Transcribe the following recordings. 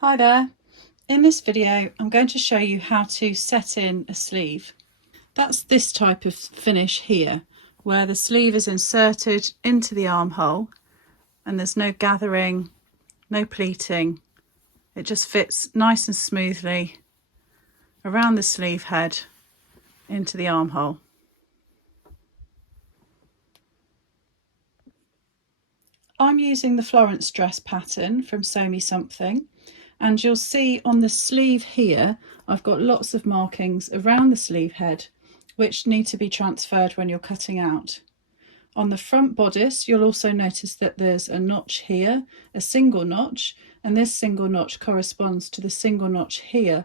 Hi there. In this video I'm going to show you how to set in a sleeve. That's this type of finish here, where the sleeve is inserted into the armhole and there's no gathering, no pleating. It just fits nice and smoothly around the sleeve head into the armhole. I'm using the Florence dress pattern from Sew Me Something, and you'll see on the sleeve here I've got lots of markings around the sleeve head which need to be transferred when you're cutting out. On the front bodice you'll also notice that there's a notch here, a single notch, and this single notch corresponds to the single notch here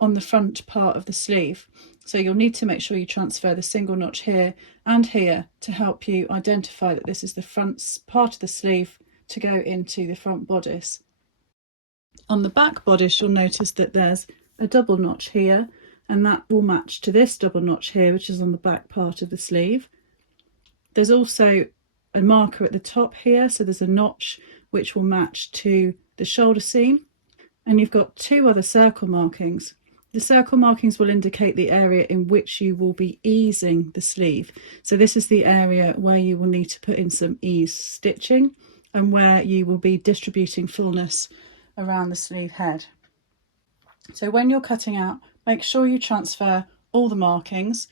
on the front part of the sleeve. So you'll need to make sure you transfer the single notch here and here to help you identify that this is the front part of the sleeve to go into the front bodice. On the back bodice you'll notice that there's a double notch here, and that will match to this double notch here, which is on the back part of the sleeve. There's also a marker at the top here, so there's a notch which will match to the shoulder seam, and you've got two other circle markings. The circle markings will indicate the area in which you will be easing the sleeve. So this is the area where you will need to put in some ease stitching and where you will be distributing fullness around the sleeve head. So when you're cutting out, make sure you transfer all the markings,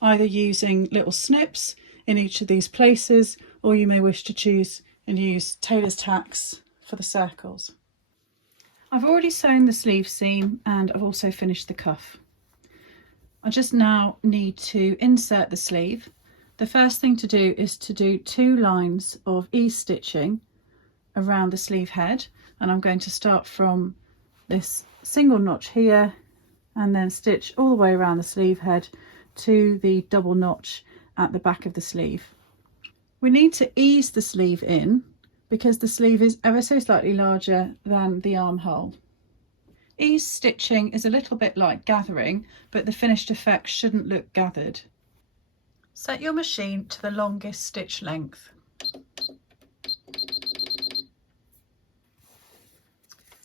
either using little snips in each of these places, or you may wish to choose and use tailor's tacks for the circles. I've already sewn the sleeve seam and I've also finished the cuff. I just now need to insert the sleeve. The first thing to do is to do 2 lines of ease stitching around the sleeve head, and I'm going to start from this single notch here and then stitch all the way around the sleeve head to the double notch at the back of the sleeve. We need to ease the sleeve in because the sleeve is ever so slightly larger than the armhole. Ease stitching is a little bit like gathering, but the finished effect shouldn't look gathered. Set your machine to the longest stitch length.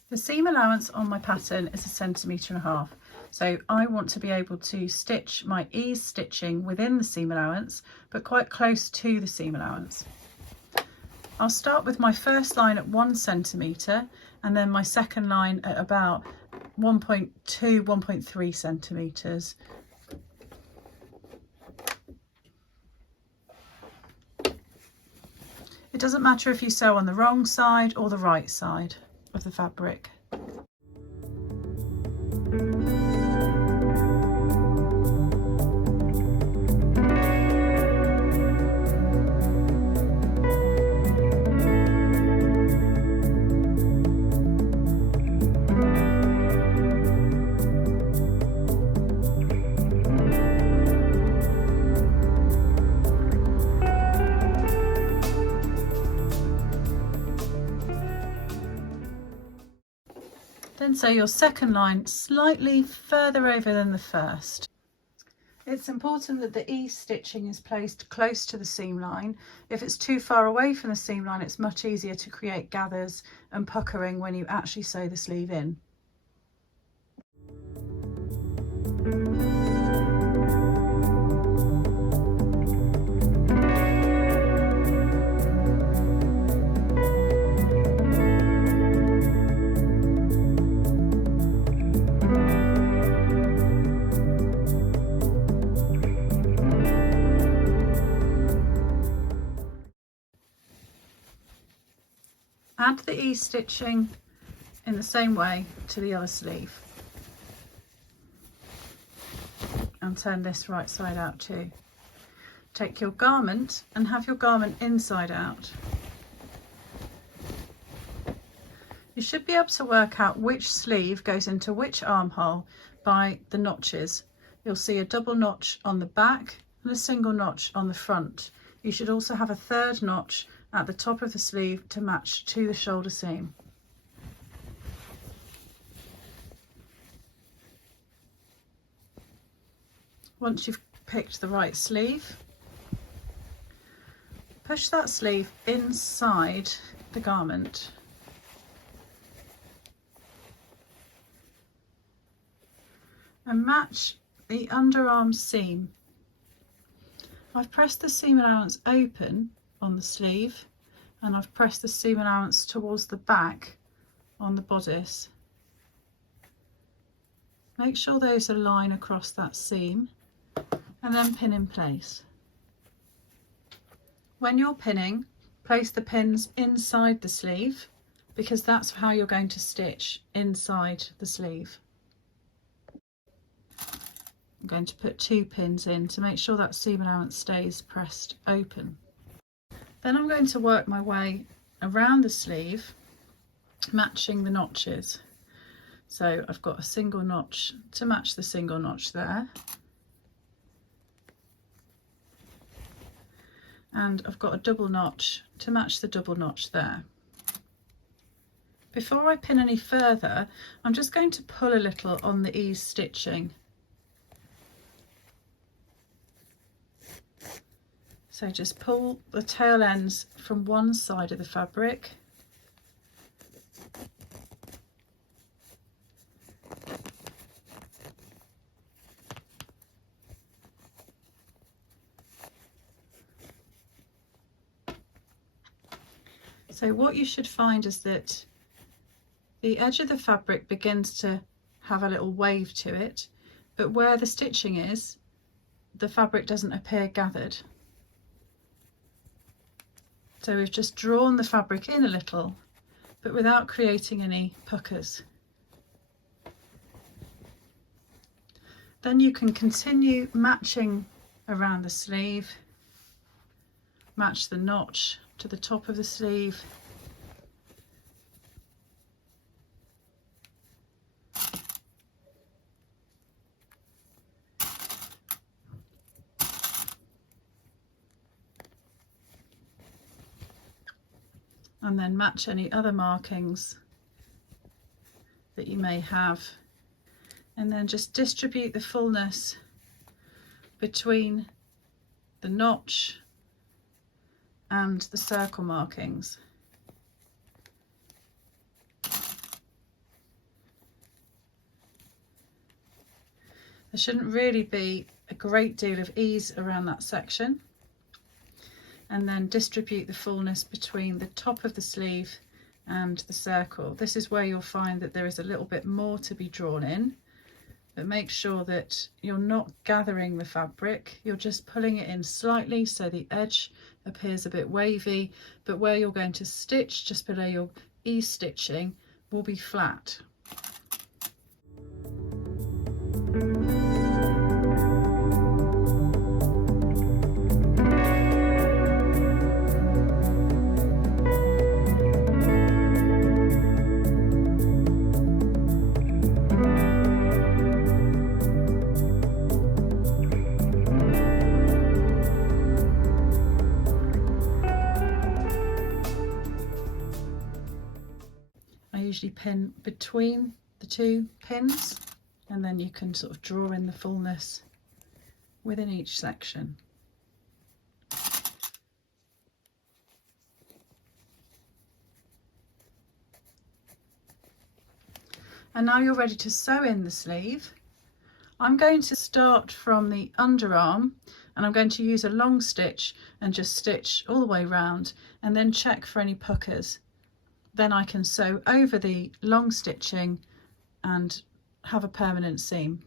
The seam allowance on my pattern is 1.5 centimetres, so I want to be able to stitch my ease stitching within the seam allowance, but quite close to the seam allowance. I'll start with my first line at 1 centimetre and then my second line at about 1.2, 1.3 centimetres. It doesn't matter if you sew on the wrong side or the right side of the fabric. Then sew your second line slightly further over than the first. It's important that the ease stitching is placed close to the seam line. If it's too far away from the seam line, it's much easier to create gathers and puckering when you actually sew the sleeve in. Add the ease stitching in the same way to the other sleeve and turn this right side out too. Take your garment and have your garment inside out. You should be able to work out which sleeve goes into which armhole by the notches. You'll see a double notch on the back and a single notch on the front. You should also have a third notch at the top of the sleeve to match to the shoulder seam. Once you've picked the right sleeve, push that sleeve inside the garment and match the underarm seam. I've pressed the seam allowance open on the sleeve, and I've pressed the seam allowance towards the back on the bodice. Make sure those align across that seam, and then pin in place. When you're pinning, place the pins inside the sleeve, because that's how you're going to stitch inside the sleeve. I'm going to put 2 pins in to make sure that seam allowance stays pressed open. Then I'm going to work my way around the sleeve, matching the notches. So I've got a single notch to match the single notch there, and I've got a double notch to match the double notch there. Before I pin any further, I'm just going to pull a little on the ease stitching. So just pull the tail ends from one side of the fabric, so what you should find is that the edge of the fabric begins to have a little wave to it, but where the stitching is, the fabric doesn't appear gathered. So we've just drawn the fabric in a little, but without creating any puckers. Then you can continue matching around the sleeve, match the notch to the top of the sleeve, and then match any other markings that you may have, and then just distribute the fullness between the notch and the circle markings. There shouldn't really be a great deal of ease around that section, and then distribute the fullness between the top of the sleeve and the circle. This is where you'll find that there is a little bit more to be drawn in, but make sure that you're not gathering the fabric, you're just pulling it in slightly so the edge appears a bit wavy, but where you're going to stitch just below your ease stitching will be flat. I usually pin between the 2 pins, and then you can sort of draw in the fullness within each section. And now you're ready to sew in the sleeve. I'm going to start from the underarm, and I'm going to use a long stitch and just stitch all the way round, and then check for any puckers. Then I can sew over the long stitching and have a permanent seam.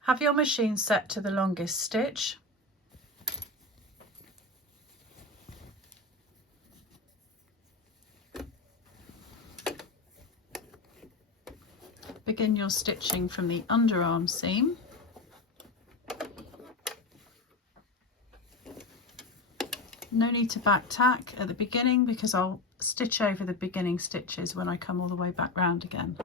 Have your machine set to the longest stitch. Begin your stitching from the underarm seam. No need to back tack at the beginning, because I'll stitch over the beginning stitches when I come all the way back round again.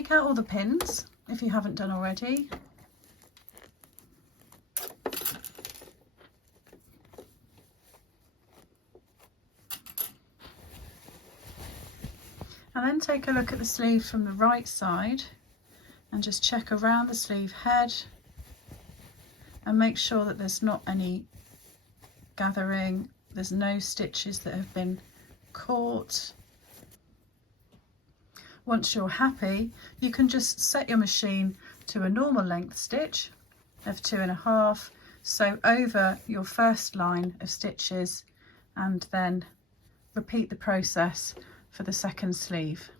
take out all the pins if you haven't done already. And then take a look at the sleeve from the right side and just check around the sleeve head and make sure that there's not any gathering, there's no stitches that have been caught. Once you're happy, you can just set your machine to a normal length stitch of 2.5, sew over your first line of stitches and then repeat the process for the second sleeve.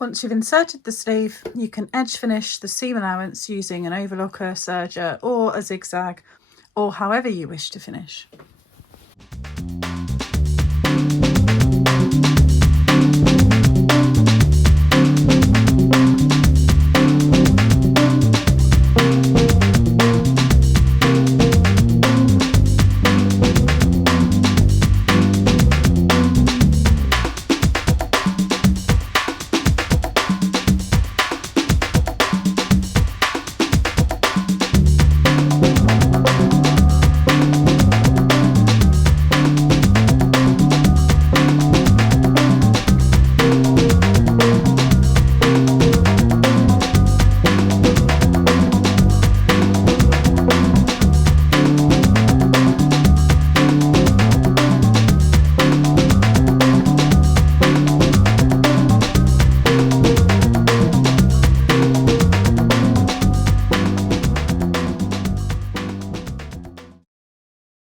Once you've inserted the sleeve, you can edge finish the seam allowance using an overlocker, serger or a zigzag, or however you wish to finish.